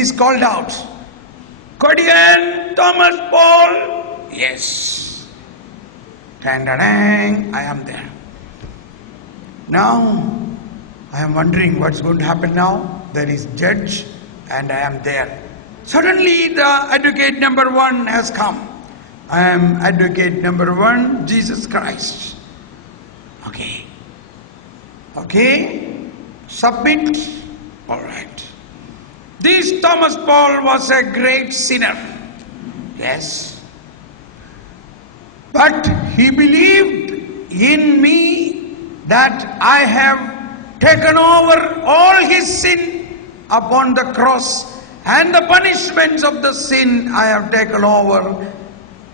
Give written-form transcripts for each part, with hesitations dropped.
is called out. Cordian, Thomas, Paul, yes. Dang, I am there. Now, I am wondering what's going to happen now. There is judge and I am there. Suddenly the advocate number one has come. I am advocate number one, Jesus Christ. Okay. Okay. Submit. All right. This Thomas Paul was a great sinner. Yes. But he believed in me that I have taken over all his sin upon the cross, and the punishments of the sin I have taken over,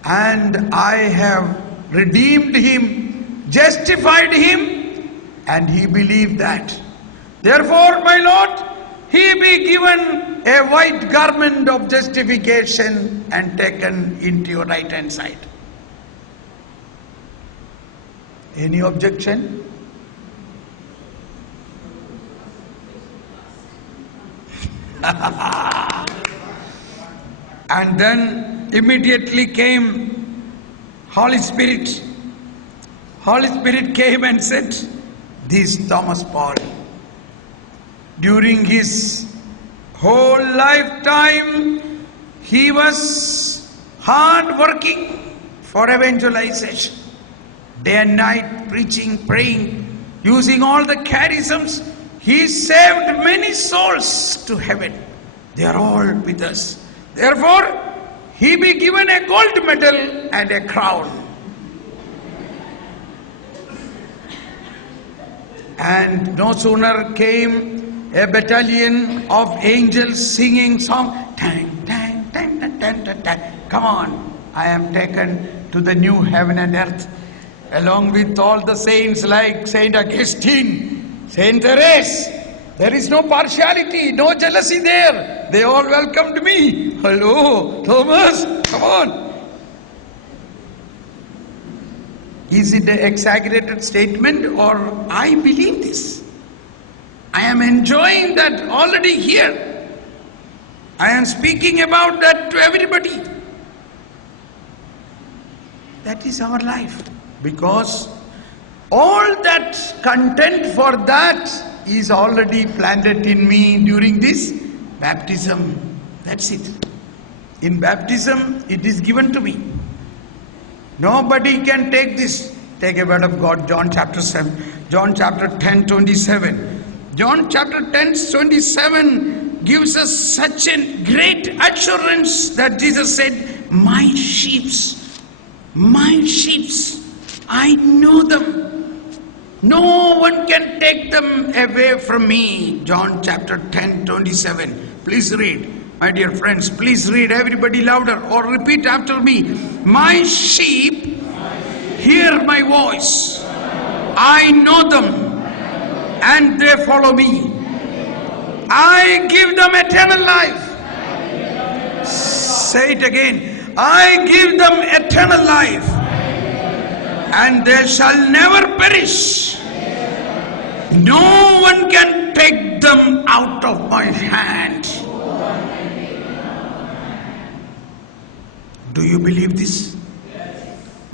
and I have redeemed him, justified him, and he believed that. Therefore, my Lord, he be given a white garment of justification and taken into your right hand side. Any objection? And then immediately came Holy Spirit. Holy Spirit came and said, this Thomas Paul, during his whole lifetime, he was hard working for evangelization. Day and night, preaching, praying, using all the charisms. He saved many souls to heaven. They are all with us. Therefore, he be given a gold medal and a crown. And no sooner came a battalion of angels singing song, tang, tang, tang, tang, tang, tang, tang. Come on, I am taken to the new heaven and earth, along with all the saints like Saint Augustine, Saint Therese. There is no partiality, no jealousy there. They all welcomed me. Hello, Thomas, come on. Is it an exaggerated statement, or I believe this? I am enjoying that already here. I am speaking about that to everybody. That is our life. Because all that content for that is already planted in me during this baptism. That's it. In baptism, it is given to me. Nobody can take this. Take a word of God, John chapter 7, John chapter 10, 27. John chapter 10, 27 gives us such a great assurance that Jesus said, my sheep, I know them. No one can take them away from me. John chapter 10, 27. Please read. My dear friends, please read, everybody louder, or repeat after me. My sheep hear my voice. I know them, and they follow me. I give them eternal life. Say it again. I give them eternal life, and they shall never perish. No one can take them out of my hand. Do you believe this?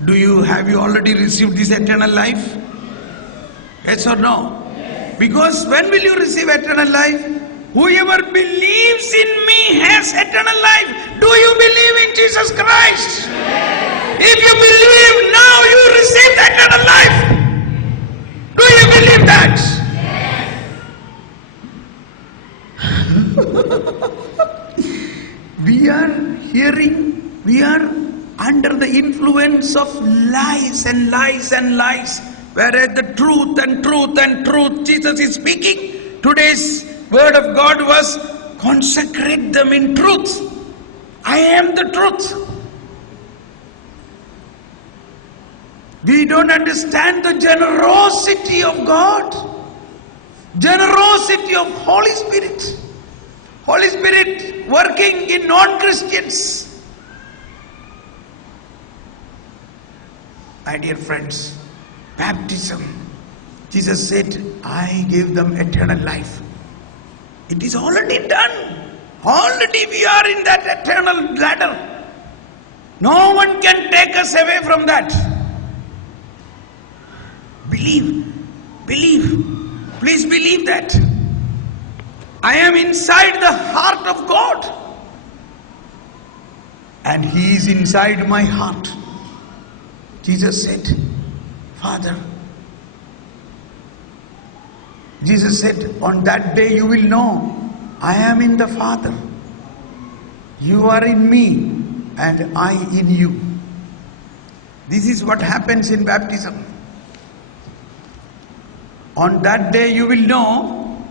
Have you already received this eternal life? Yes or no? Because when will you receive eternal life? Whoever believes in me has eternal life. Do you believe in Jesus Christ? If you believe, now you receive the eternal life. Do you believe that? We are hearing, we are under the influence of lies and lies and lies. Whereas the truth and truth and truth Jesus is speaking. Today's word of God was, consecrate them in truth. I am the truth. We don't understand the generosity of God. Generosity of Holy Spirit. Holy Spirit working in non-Christians. My dear friends, baptism, Jesus said, I gave them eternal life. It is already done. Already we are in that eternal ladder. No one can take us away from that. Believe. Please believe that. I am inside the heart of God. And He is inside my heart. Jesus said, Father, Jesus said, on that day you will know I am in the Father. You are in me and I in you. This is what happens in baptism. On that day you will know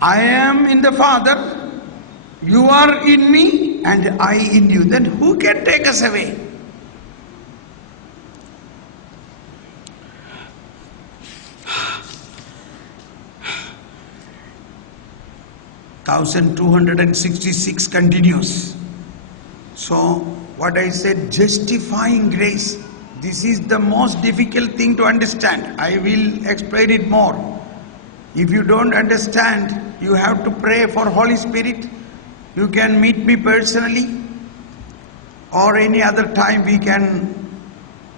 I am in the Father, you are in me and I in you. Then who can take us away? Thousand 266 continues. So what I said, justifying grace, this is the most difficult thing to understand. I will explain it more. If you don't understand, you have to pray for Holy Spirit. You can meet me personally, or any other time we can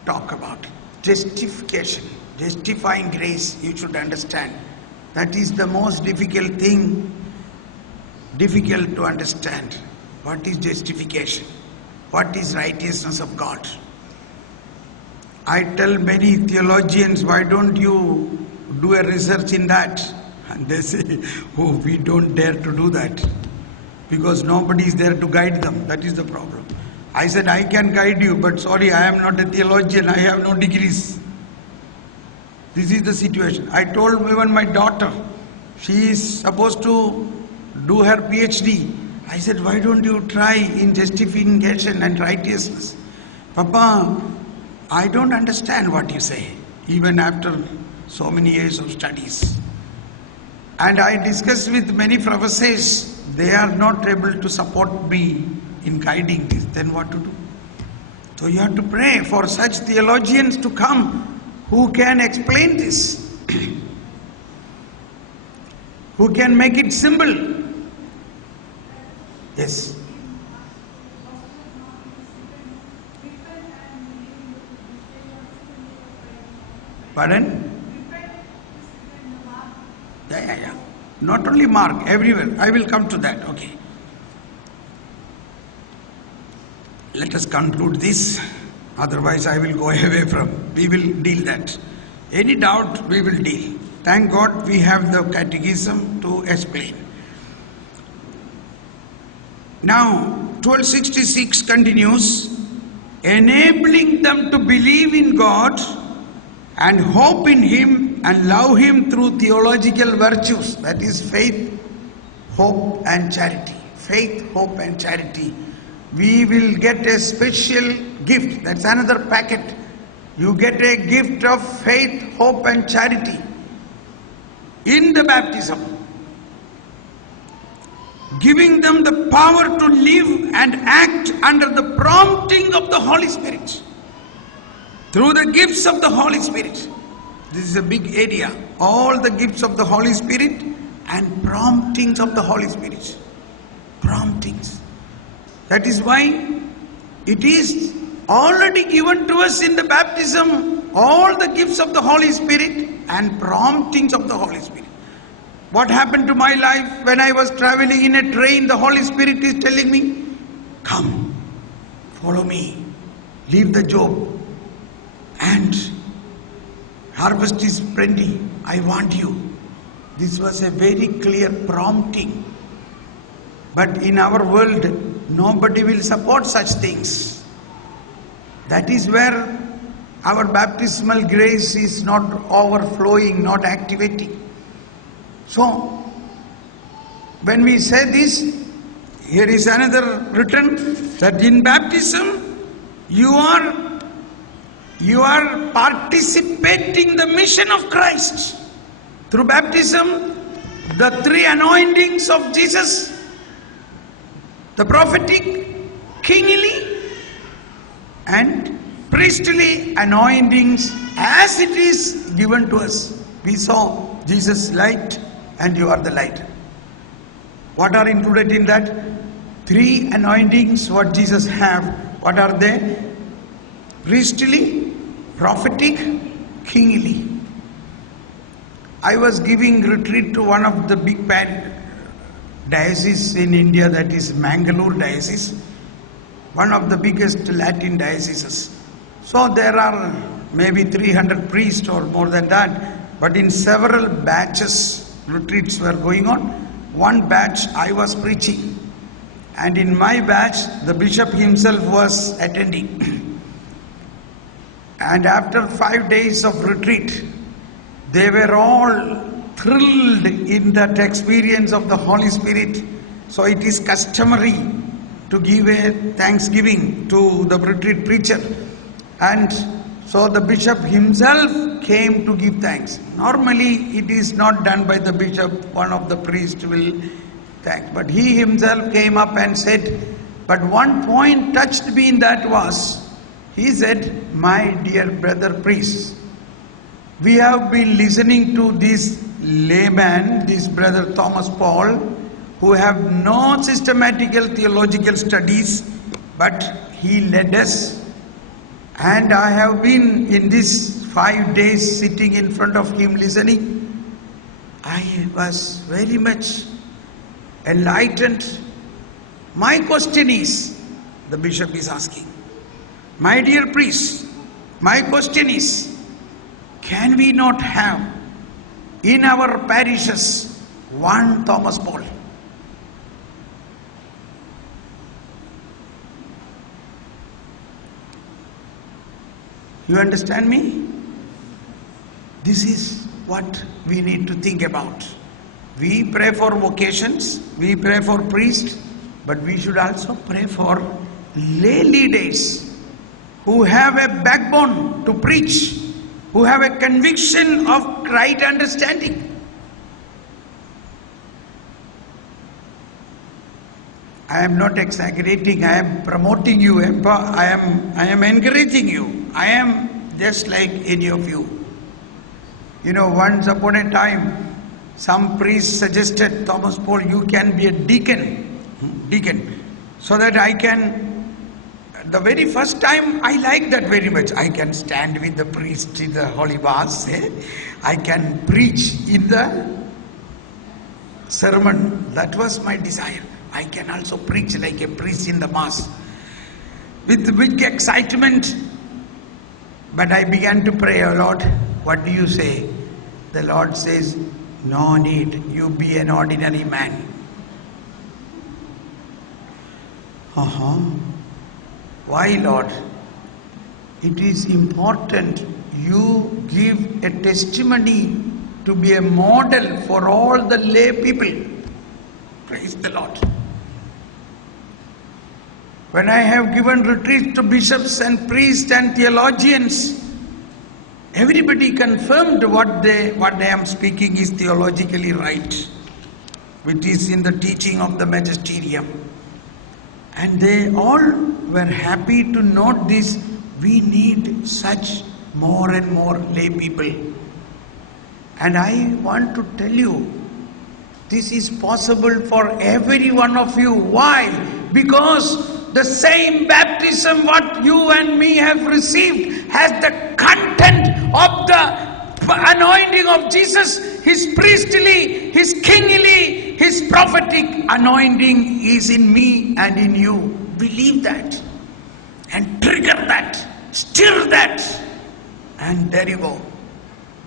talk about it. Justification, justifying grace, you should understand. That is the most difficult thing, difficult to understand. What is justification? What is righteousness of God? I tell many theologians, why don't you do a research in that? And they say, oh, we don't dare to do that, because nobody is there to guide them. That is the problem. I said, I can guide you, but sorry, I am not a theologian, I have no degrees. This is the situation. I told even my daughter, she is supposed to do her PhD. I said, why don't you try in justification and righteousness? Papa, I don't understand what you say, even after so many years of studies. And I discussed with many professors, they are not able to support me in guiding this. Then what to do? So you have to pray for such theologians to come who can explain this, who can make it simple. Yes. Pardon? Yeah. Not only Mark, everywhere. I will come to that. Okay. Let us conclude this. Otherwise I will go away from. We will deal that. Any doubt we will deal. Thank God we have the catechism to explain. Now 1266 continues, enabling them to believe in God and hope in Him and love Him through theological virtues. That is faith, hope and charity. Faith, hope and charity. We will get a special gift. That's another packet. You get a gift of faith, hope and charity in the baptism, giving them the power to live and act under the prompting of the Holy Spirit, through the gifts of the Holy Spirit. This is a big area. All the gifts of the Holy Spirit and promptings of the Holy Spirit. Promptings. That is why it is already given to us in the baptism, all the gifts of the Holy Spirit and promptings of the Holy Spirit. What happened to my life when I was traveling in a train? The Holy Spirit is telling me, come, follow me, leave the job, and harvest is plenty, I want you. This was a very clear prompting. But in our world, nobody will support such things. That is where our baptismal grace is not overflowing, not activating. So, when we say this, here is another written, that in baptism, you are participating the mission of Christ. Through baptism, the three anointings of Jesus, the prophetic, kingly and priestly anointings, as it is given to us. We saw Jesus' light and you are the light. What are included in that? Three anointings what Jesus have. What are they? Priestly, prophetic, kingly. I was giving retreat to one of the big diocese in India, that is Mangalore diocese, one of the biggest Latin dioceses. So there are maybe 300 priests or more than that, but in several batches retreats were going on. One batch I was preaching, and in my batch the bishop himself was attending. And after 5 days of retreat, they were all thrilled in that experience of the Holy Spirit. So it is customary to give a thanksgiving to the retreat preacher. And so the bishop himself came to give thanks. Normally it is not done by the bishop, one of the priests will thank. But he himself came up and said, but one point touched me in that was, he said, my dear brother priests, we have been listening to this layman, this brother Thomas Paul, who have no systematical theological studies, but he led us. And I have been in these 5 days sitting in front of him listening. I was very much enlightened. My question is, the bishop is asking, my dear priests, my question is, can we not have in our parishes one Thomas Paul? You understand me? This is what we need to think about. We pray for vocations, we pray for priests, but we should also pray for lay leaders who have a backbone to preach, who have a conviction of right understanding. I am not exaggerating, I am promoting you, I am encouraging you. I am just like any of you. You know, once upon a time, some priest suggested, Thomas Paul, you can be a deacon, so that I can. The very first time I liked that very much. I can stand with the priest in the Holy Mass. I can preach in the sermon. That was my desire. I can also preach like a priest in the Mass. With big excitement. But I began to pray, oh Lord, what do you say? The Lord says, no need, you be an ordinary man. Why, Lord? It is important you give a testimony to be a model for all the lay people. Praise the Lord. When I have given retreats to bishops and priests and theologians, everybody confirmed what I am speaking is theologically right, which is in the teaching of the magisterium. And they all were happy to note this. We need such more and more lay people. And I want to tell you, this is possible for every one of you. Why? Because the same baptism what you and me have received has the content of the anointing of Jesus. His priestly, his kingly, his prophetic anointing is in me and in you. Believe that and trigger that, stir that, and there you go.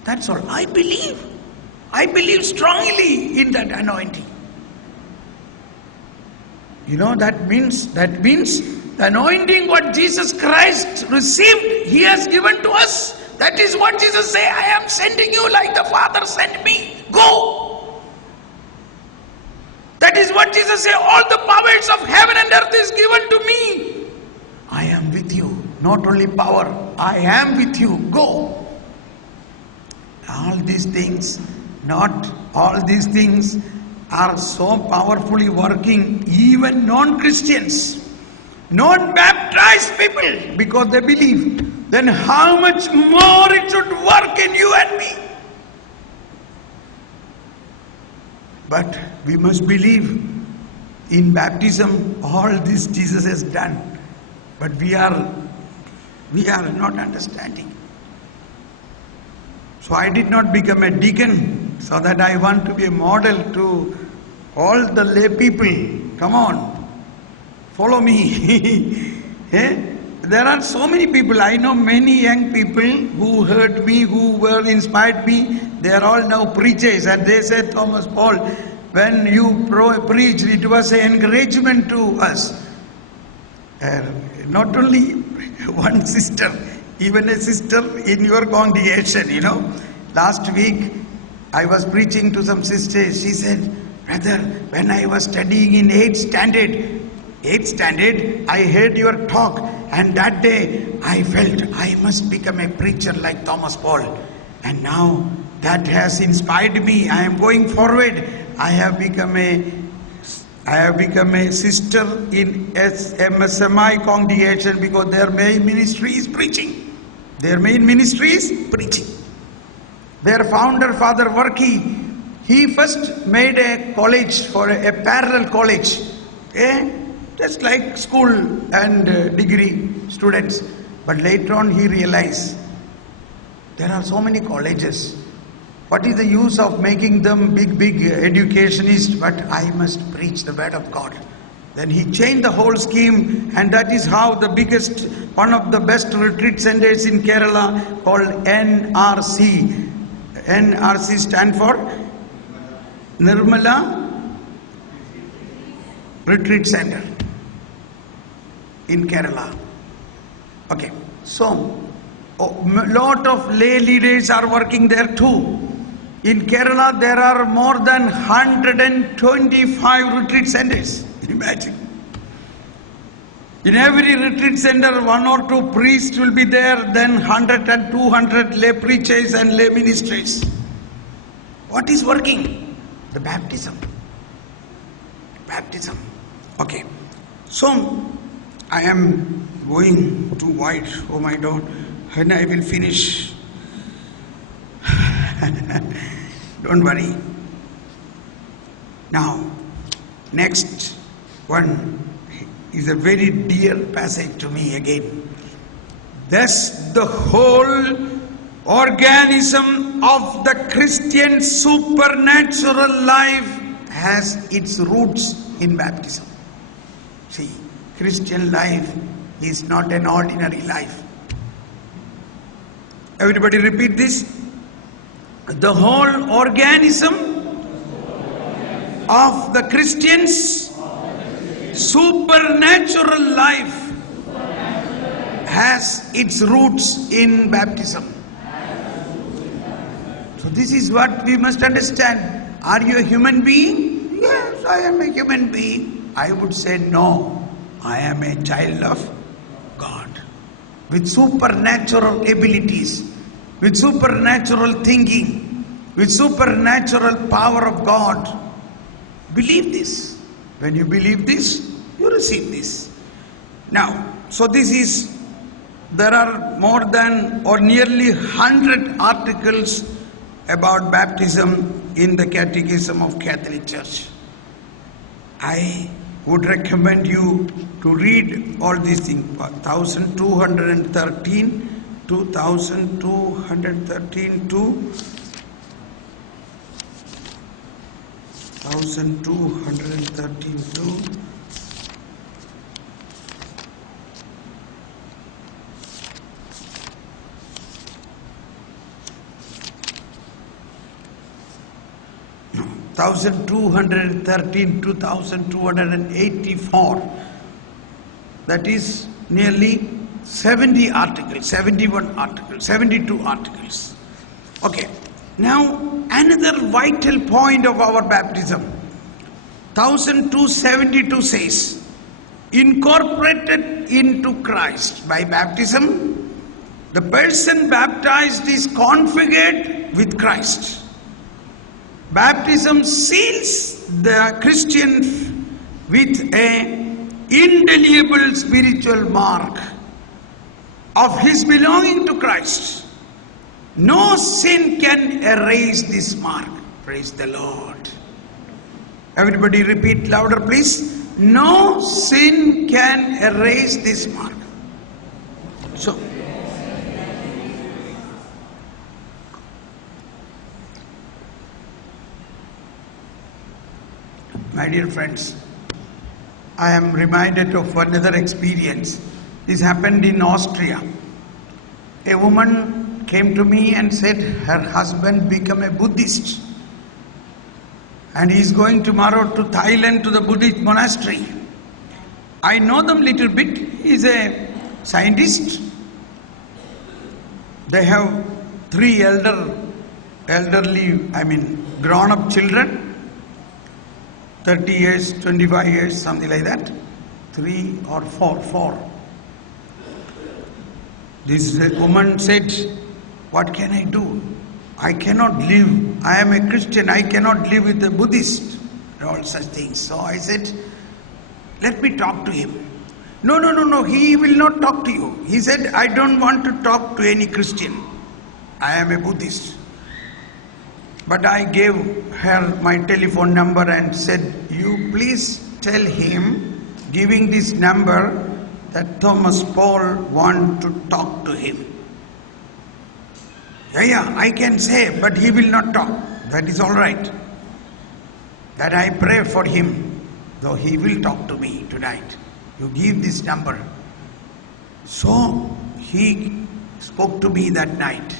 That's all. I believe strongly in that anointing. You know, that means the anointing what Jesus Christ received, he has given to us. That is what Jesus said, I am sending you like the Father sent me. Go. That is what Jesus said, all the powers of heaven and earth is given to me. I am with you. Not only power, I am with you. Go. All these things, not all these things are so powerfully working even non-Christians, non-baptized people, because they believe. Then how much more it should work in you and me? But we must believe In baptism, all this Jesus has done. But we are not understanding. So I did not become a deacon so that I want to be a model to all the lay people. Come on, follow me. Eh? There are so many people. I know many young people who heard me, who were inspired me. They are all now preachers, and they said, Thomas Paul, when you preached, it was an encouragement to us. Not only one sister, even a sister in your congregation, Last week, I was preaching to some sisters. She said, brother, when I was studying in 8th standard, I heard your talk, and that day I felt I must become a preacher like Thomas Paul. And now that has inspired me. I am going forward. I have become a sister in MSMI congregation because their main ministry is preaching. Their founder, Father Varki, he first made a college for a parallel college, just like school and degree students. But later on he realized there are so many colleges. What is the use of making them big educationists? But I must preach the word of God. Then he changed the whole scheme, and that is how one of the best retreat centers in Kerala called NRC. NRC stand for Nirmala Retreat Center in Kerala. Okay, so a lot of lay leaders are working there too. In Kerala, there are more than 125 retreat centers. Imagine. In every retreat center, 1 or 2 priests will be there, then 100 and 200 lay preachers and lay ministers. What is working? The baptism. Okay. So, I am going too wide. Oh my God. And I will finish. Don't worry. Now, next one is a very dear passage to me again. Thus, the whole organism of the Christian supernatural life has its roots in baptism. See, Christian life is not an ordinary life. Everybody repeat this. The whole organism of the Christian's supernatural life has its roots in baptism. So this is what we must understand. Are you a human being? Yes, I am a human being. I would say no. I am a child of God with supernatural abilities, with supernatural thinking, with supernatural power of God. Believe this. When you believe this, you receive this. Now, so there are more than or nearly 100 articles about baptism in the Catechism of Catholic Church. I would recommend you to read all these things. 1213 to 1213 to 1213 to 1213 to 1284. That is nearly 70 articles, 71 articles, 72 articles. Okay. Now, another vital point of our baptism. 1272 says, incorporated into Christ by baptism, the person baptized is configured with Christ. Baptism seals the Christian with an indelible spiritual mark of his belonging to Christ. No sin can erase this mark. Praise the Lord. Everybody repeat louder, please. no sin can erase this mark. So, my dear friends, I am reminded of another experience. This happened in Austria. A woman came to me and said her husband became a Buddhist and he is going tomorrow to Thailand to the Buddhist monastery. I know them little bit. He is a scientist. They have 3 grown up children. 30 years, 25 years, something like that. 3 or 4. This woman said, what can I do? I cannot live. I am a Christian. I cannot live with a Buddhist. And all such things. So I said, let me talk to him. No. He will not talk to you. He said, I don't want to talk to any Christian. I am a Buddhist. But I gave her my telephone number and said, you please tell him, giving this number, that Thomas Paul wants to talk to him. Yeah, I can say, but he will not talk. That is all right. That I pray for him, though he will talk to me tonight. You give this number. So he spoke to me that night.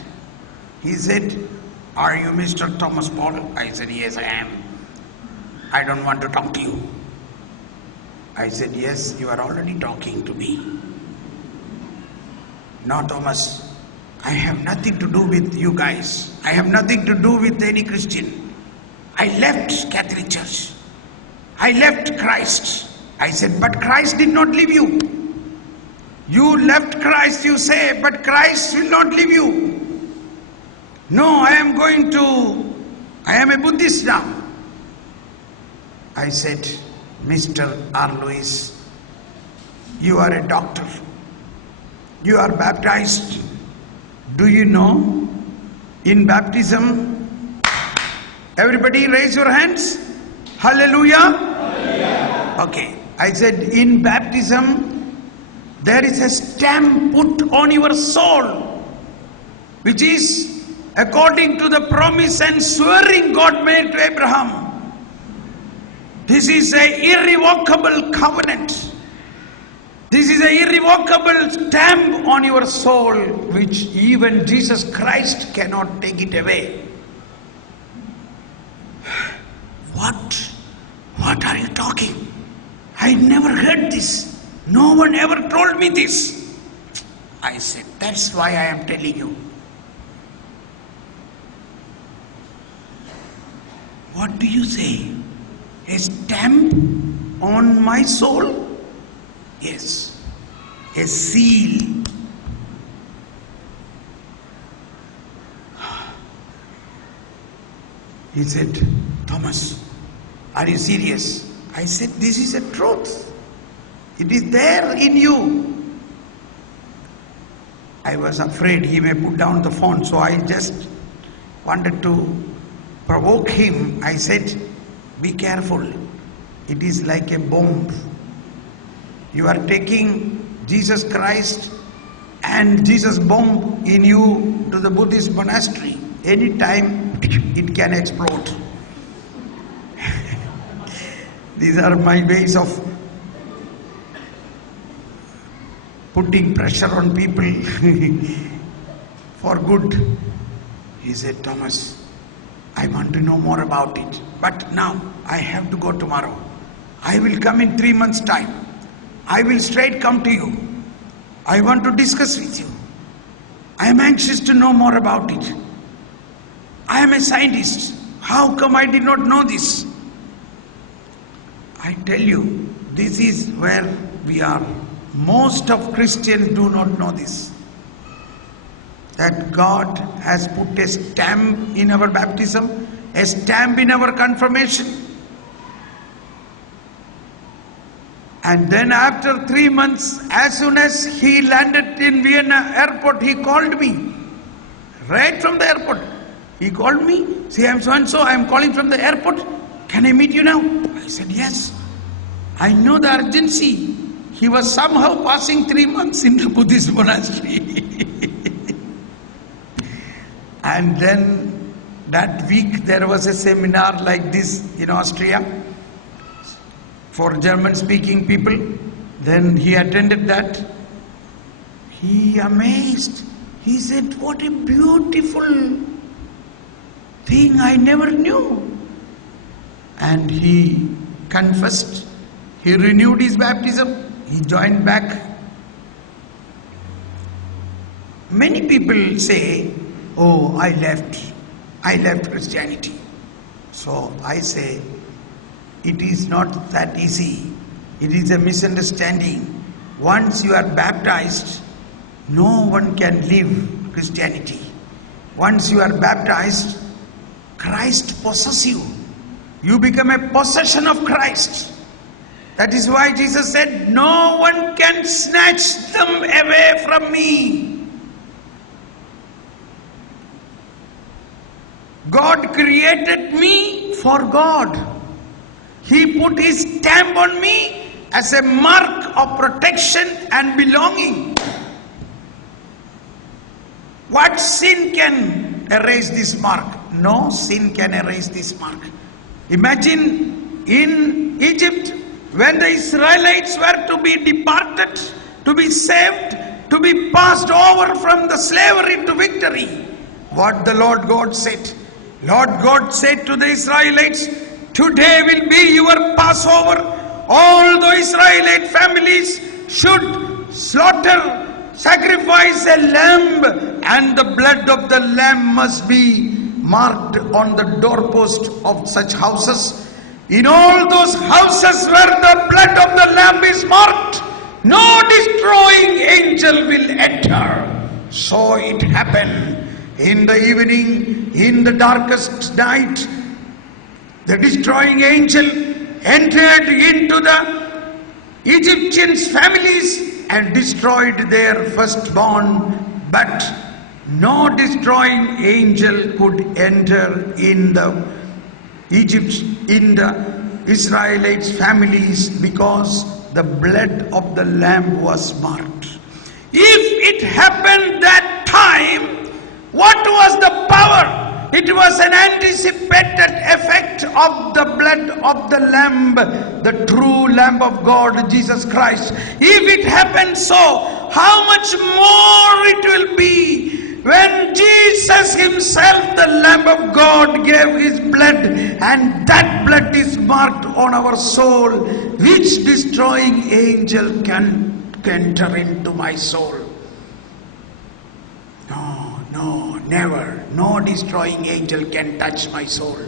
He said, are you Mr. Thomas Paul? I said, yes, I am. I don't want to talk to you. I said, yes, you are already talking to me. No, Thomas, I have nothing to do with you guys. I have nothing to do with any Christian. I left Catholic Church. I left Christ. I said, but Christ did not leave you. You left Christ, you say, but Christ will not leave you. No, I am a Buddhist now. I said, Mr. R. Lewis, you are a doctor. You are baptized. Do you know, in baptism, everybody raise your hands. Hallelujah. Hallelujah. Okay. I said, in baptism, there is a stamp put on your soul, which is according to the promise and swearing God made to Abraham. This is an irrevocable covenant. This is an irrevocable stamp on your soul, which even Jesus Christ cannot take it away. What are you talking? I never heard this. No one ever told me this. I said, that's why I am telling you. What do you say? A stamp on my soul? Yes. A seal. He said, Thomas, are you serious? I said, this is a truth. It is there in you. I was afraid he may put down the phone, so I just wanted to provoke him. I said, be careful. It is like a bomb. You are taking Jesus Christ and Jesus bomb in you to the Buddhist monastery. Any time it can explode. These are my ways of putting pressure on people for good. He said, Thomas, I want to know more about it. But now I have to go tomorrow. I will come in 3 months' time. I will straight come to you. I want to discuss with you. I am anxious to know more about it. I am a scientist. How come I did not know this? I tell you, this is where we are. Most of Christians do not know this. That God has put a stamp in our baptism, a stamp in our confirmation. And then after 3 months, as soon as he landed in Vienna airport, he called me. Right from the airport. He called me. See, I am so and so. I am calling from the airport. Can I meet you now? I said, yes. I know the urgency. He was somehow passing 3 months in the Buddhist monastery. And then that week there was a seminar like this in Austria for German speaking people. Then he attended that. He amazed. He said, what a beautiful thing, I never knew. And he confessed. He renewed his baptism. He joined back. Many people say, oh, I left Christianity. So I say, it is not that easy. It is a misunderstanding. Once you are baptized, no one can leave Christianity. Once you are baptized, Christ possesses you. You become a possession of Christ. That is why Jesus said, no one can snatch them away from me. God created me for God. He put his stamp on me as a mark of protection and belonging. What sin can erase this mark? No sin can erase this mark. Imagine in Egypt, when the Israelites were to be departed, to be saved, to be passed over from the slavery to victory, what the Lord God said. Lord God said to the Israelites, today will be your Passover. All the Israelite families should slaughter, sacrifice a lamb, and the blood of the lamb must be marked on the doorpost of such houses. In all those houses where the blood of the lamb is marked, no destroying angel will enter. So it happened. In the evening, in the darkest night, the destroying angel entered into the Egyptians' families and destroyed their firstborn, but no destroying angel could enter in the Israelites' families, because the blood of the lamb was marked. If it happened that time, what was the power? It was an anticipated effect of the blood of the lamb, the true Lamb of God, Jesus Christ. If it happened so, how much more it will be when Jesus himself, the Lamb of God, gave his blood, and that blood is marked on our soul. Which destroying angel can enter into my soul? No, never. No destroying angel can touch my soul.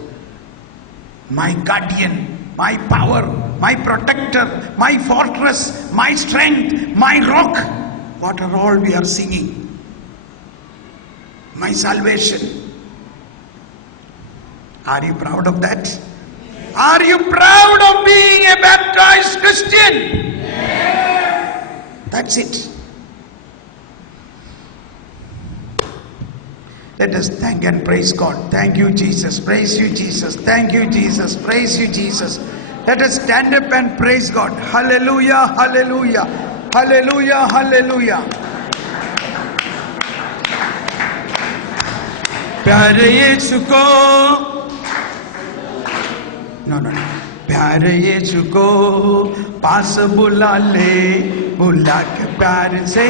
My guardian, my power, my protector, my fortress, my strength, my rock. What are all we are singing? My salvation. Are you proud of that? Are you proud of being a baptized Christian? Yes. That's it. Let us thank and praise God. Thank you, Jesus. Praise you, Jesus. Thank you, Jesus. Praise you, Jesus. Let us stand up and praise God. Hallelujah, hallelujah, hallelujah, hallelujah. प्यारे यीशु को प्यारे यीशु को पास बुला ले, बुला के प्यार से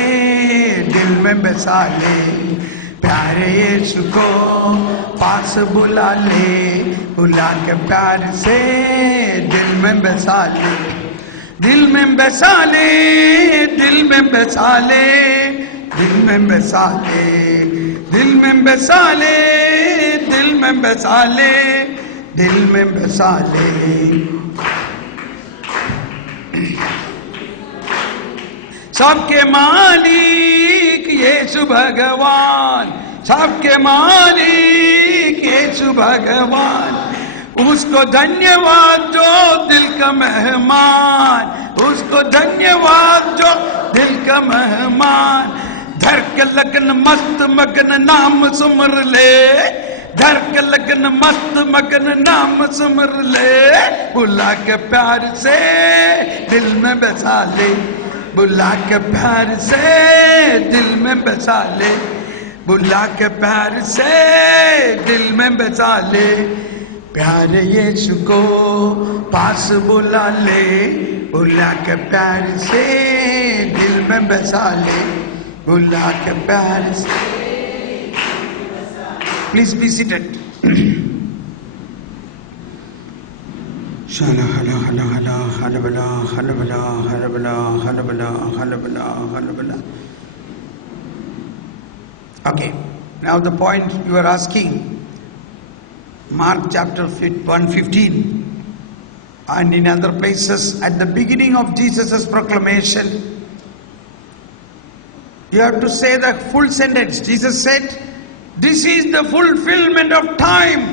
दिल में बसा ले। प्यारे यीशु को पास बुला ले, बुला के प्यार से दिल में बसा ले। दिल में बसा ले, दिल में बसा ले, दिल में बसा ले, दिल में बसा ले, दिल में बसा ले, दिल में बसा ले। सबके मालिक यीशु भगवान, सबके मालिक यीशु भगवान। उसको धन्यवाद जो दिल का मेहमान, उसको धन्यवाद जो दिल का मेहमान। धर के लगन मस्त मगन नाम सुमर ले, धर के लगन मस्त मगन नाम सुमर ले, बुला के प्यार से दिल में बसा ले, बुला के प्यार से दिल में बसा ले, बुला के प्यार से दिल में बसा ले, प्यारे यीशु को पास बुला ले, बुला के प्यार से दिल में बसा ले, बुला के प्यार से. Please be seated. Shala hala hala hala hala bala hala bala hala bala hala bala hala bala hala bala. Okay, now the point you are asking, Mark chapter 1:15, and in other places at the beginning of Jesus' proclamation, you have to say the full sentence. Jesus said, "This is the fulfillment of time.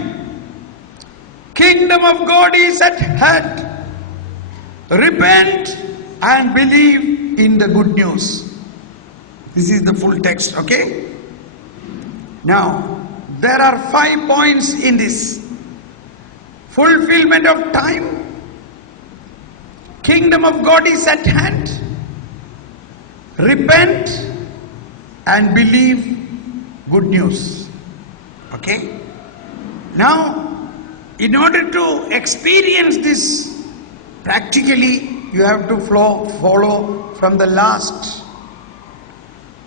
Kingdom of God is at hand. Repent and believe in the good news." This is the full text, okay? Now, there are 5 points in this. Fulfillment of time. Kingdom of God is at hand. Repent and believe good news. Okay? Now, in order to experience this practically, you have to follow from the last.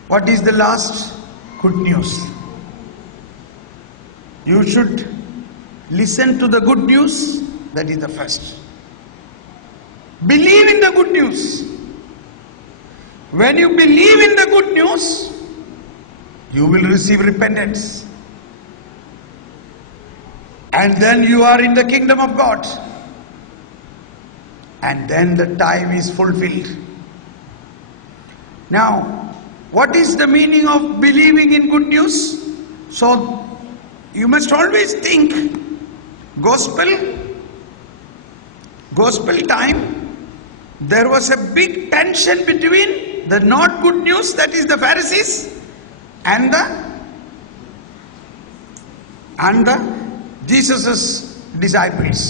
What is the last? Good news. You should listen to the good news. That is the first. Believe in the good news. When you believe in the good news, you will receive repentance. And then you are in the kingdom of God. And then the time is fulfilled. Now, what is the meaning of believing in good news? So, you must always think, gospel time, there was a big tension between the not good news, that is the Pharisees, and the Jesus' disciples.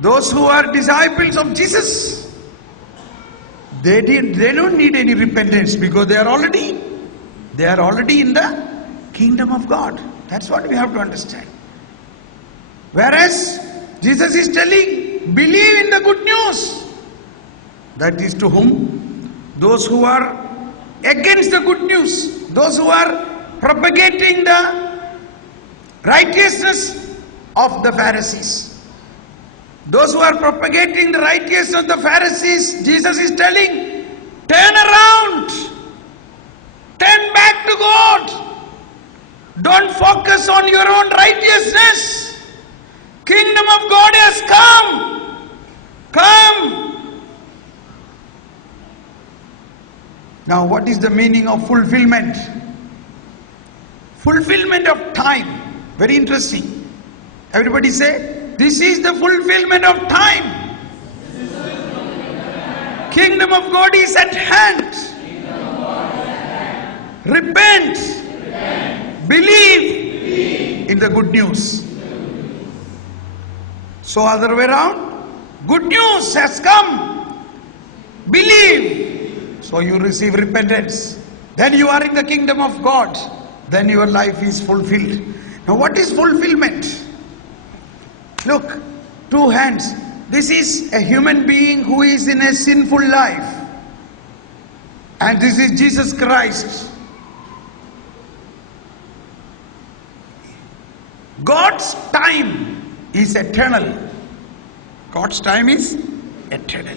Those who are disciples of Jesus, they don't need any repentance because they are already in the kingdom of God. That's what we have to understand. Whereas Jesus is telling, believe in the good news. That is to whom? Those who are against the good news, those who are propagating the righteousness of the Pharisees. Those who are propagating the righteousness of the Pharisees, Jesus is telling, turn around, turn back to God. Don't focus on your own righteousness. Kingdom of God has come. Come. Now, what is the meaning of fulfillment? Fulfillment of time. Very interesting. Everybody say, this is the fulfillment of time. Kingdom of God is at hand. Repent. Believe in the good news. So other way around, good news has come. Believe. So you receive repentance. Then you are in the kingdom of God. Then your life is fulfilled. Now what is fulfillment? Look, 2 hands. This is a human being who is in a sinful life. And this is Jesus Christ. God's time is eternal. God's time is eternal.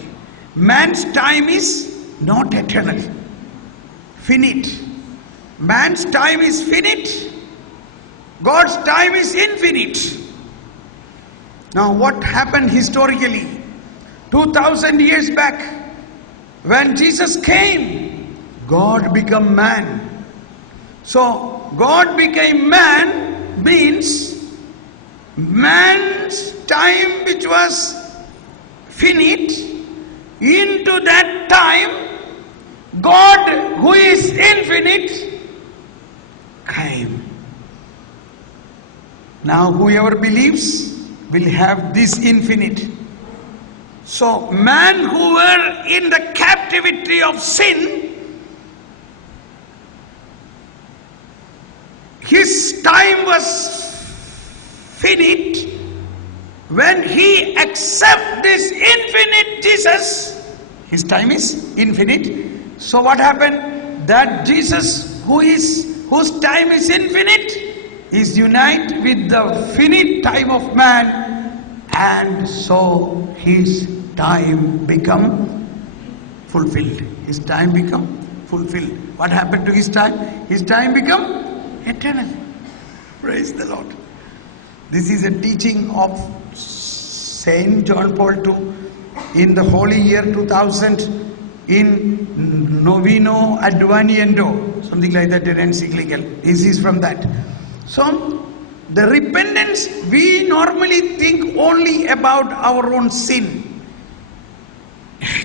Man's time is not eternal. Finite. Man's time is finite. God's time is infinite. Now what happened historically? 2000 years back, when Jesus came, God became man. So God became man means man's time which was finite, into that time God who is infinite came. Now whoever believes will have this infinite. So man who were in the captivity of sin, his time was finite. When he accepts this infinite Jesus, his time is infinite. So what happened? That Jesus whose time is infinite is unite with the finite time of man, and so his time become fulfilled. His time become fulfilled. What happened to his time? His time become eternal. Praise the Lord. This is a teaching of Saint John Paul II in the holy year 2000 in Noveno Adveniendo, something like that, an encyclical. This is from that. So the repentance, we normally think only about our own sin.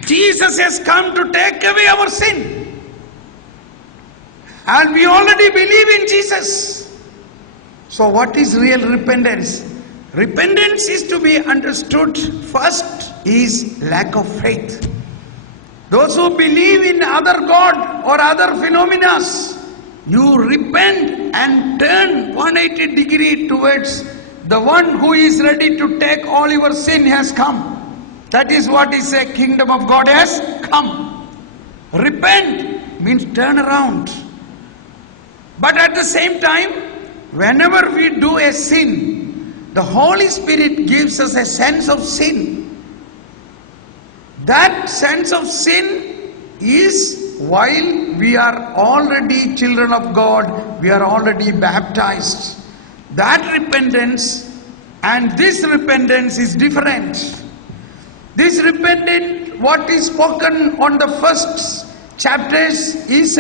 Jesus has come to take away our sin, and we already believe in Jesus. So what is real repentance? Repentance is to be understood. First is lack of faith. Those who believe in other god or other phenomena, you repent and turn 180 degrees towards the one who is ready to take all your sin has come. That is what is a kingdom of God has come. Repent means turn around. But at the same time, whenever we do a sin, the Holy Spirit gives us a sense of sin. That sense of sin is while we are already children of God, we are already baptized. That repentance and this repentance is different. This repentance, what is spoken on the first chapters, is